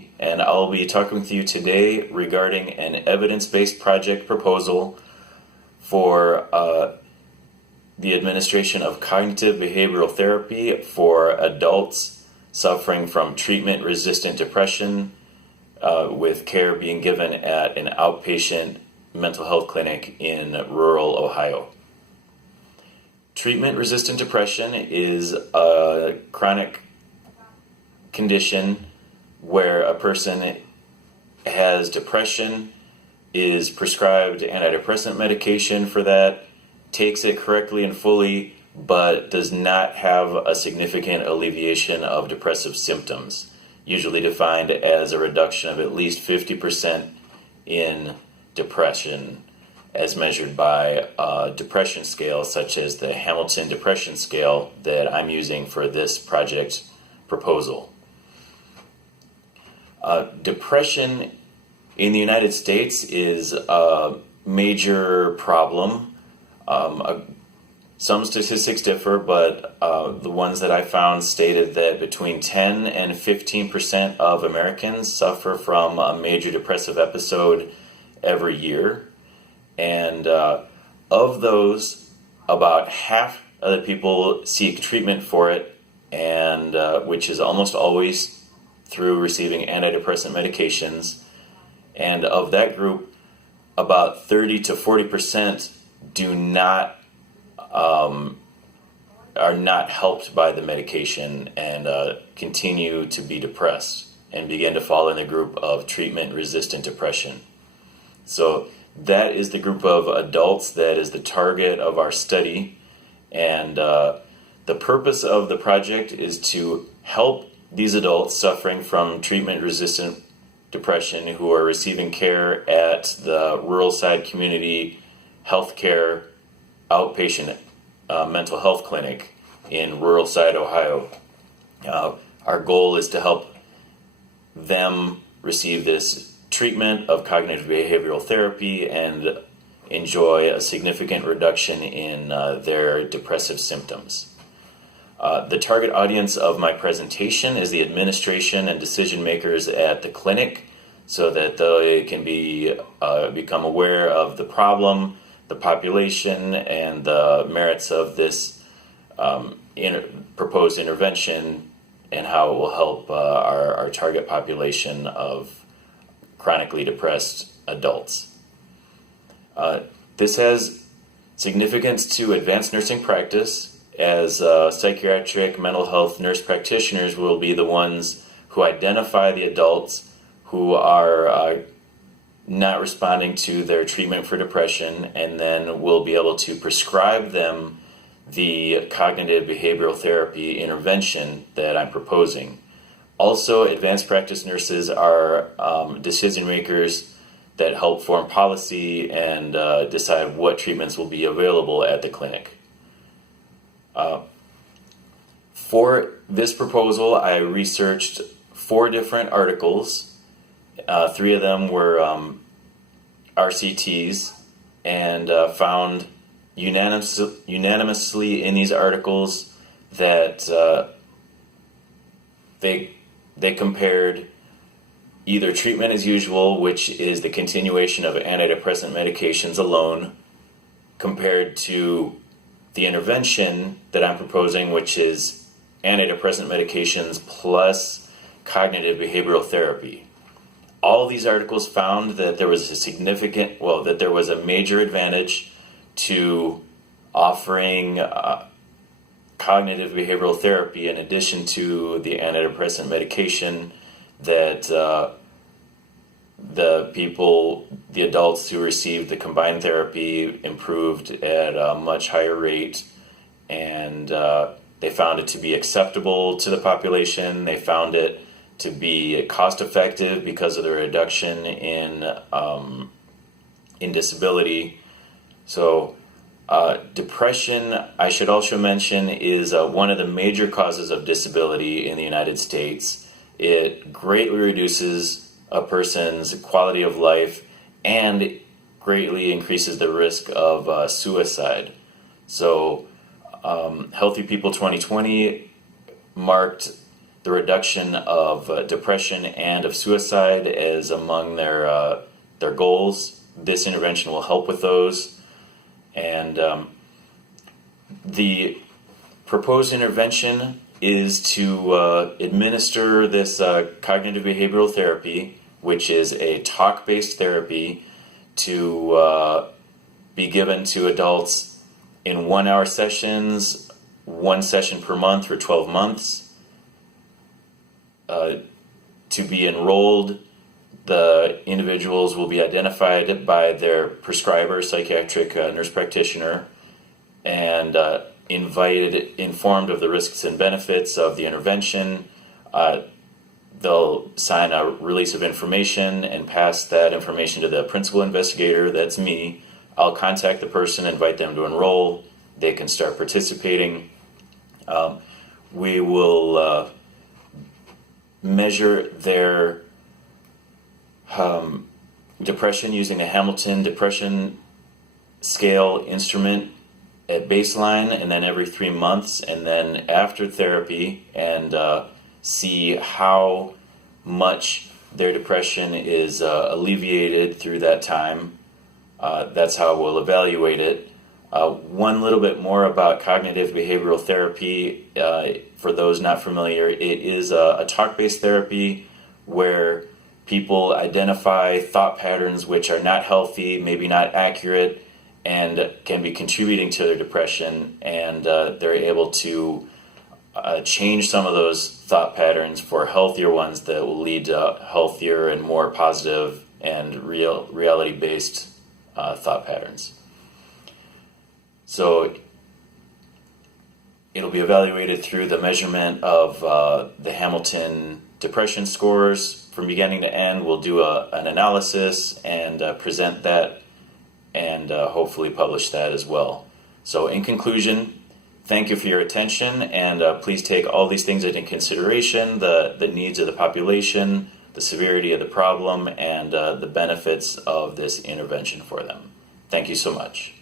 Lee, and I'll be talking with you today regarding an evidence-based project proposal for the administration of cognitive behavioral therapy for adults suffering from treatment-resistant depression, with care being given at an outpatient mental health clinic in rural Ohio. Treatment-resistant depression is a chronic condition where a person has depression, is prescribed antidepressant medication for that, takes it correctly and fully, but does not have a significant alleviation of depressive symptoms, usually defined as a reduction of at least 50% in depression, as measured by a depression scale such as the Hamilton Depression Scale that I'm using for this project proposal. Depression in the United States is a major problem. Some statistics differ, but the ones that I found stated that between 10 and 15% of Americans suffer from a major depressive episode every year. And of those, about half of the people seek treatment for it, and which is almost always through receiving antidepressant medications. And of that group, about 30 to 40% do not are not helped by the medication and continue to be depressed and begin to fall in the group of treatment-resistant depression. So that is the group of adults that is the target of our study, and the purpose of the project is to help these adults suffering from treatment-resistant depression who are receiving care at the rural side community healthcare outpatient mental health clinic in rural side Ohio. Our goal is to help them receive this treatment of cognitive behavioral therapy and enjoy a significant reduction in their depressive symptoms. The target audience of my presentation is the administration and decision makers at the clinic, so that they can become aware of the problem, the population, and the merits of this proposed intervention and how it will help our target population of chronically depressed adults. This has significance to advanced nursing practice, as psychiatric mental health nurse practitioners will be the ones who identify the adults who are not responding to their treatment for depression, and then will be able to prescribe them the cognitive behavioral therapy intervention that I'm proposing. Also, advanced practice nurses are decision makers that help form policy and decide what treatments will be available at the clinic. For this proposal, I researched 4 different articles. 3 of them were RCTs, and found unanimously in these articles that they compared either treatment as usual, which is the continuation of antidepressant medications alone, compared to the intervention that I'm proposing, which is antidepressant medications plus cognitive behavioral therapy. All of these articles found that there was that there was a major advantage to offering cognitive behavioral therapy in addition to the antidepressant medication, that the adults who received the combined therapy improved at a much higher rate, and they found it to be acceptable to the population. They found it to be cost effective because of the reduction in disability. So depression, I should also mention, is one of the major causes of disability in the United States. It greatly reduces a person's quality of life and greatly increases the risk of suicide. So Healthy People 2020 marked the reduction of depression and of suicide as among their goals. This intervention will help with those. And the proposed intervention is to administer this cognitive behavioral therapy, which is a talk-based therapy, to be given to adults in 1 hour sessions, 1 session per month for 12 months. To be enrolled, the individuals will be identified by their prescriber, psychiatric nurse practitioner, and informed of the risks and benefits of the intervention. They'll sign a release of information and pass that information to the principal investigator, that's me. I'll contact the person, invite them to enroll. They can start participating. We will measure their depression using the Hamilton Depression Scale instrument at baseline, and then every 3 months, and then after therapy, and see how much their depression is alleviated through that time. That's how we'll evaluate it. One little bit more about cognitive behavioral therapy, for those not familiar, it is a talk-based therapy where people identify thought patterns which are not healthy, maybe not accurate, and can be contributing to their depression, and they're able to change some of those thought patterns for healthier ones that will lead to healthier and more positive and reality-based thought patterns. So it'll be evaluated through the measurement of the Hamilton depression scores from beginning to end. We'll do an analysis and present that, and hopefully publish that as well. So in conclusion, thank you for your attention, and please take all these things into consideration, the needs of the population, the severity of the problem, and the benefits of this intervention for them. Thank you so much.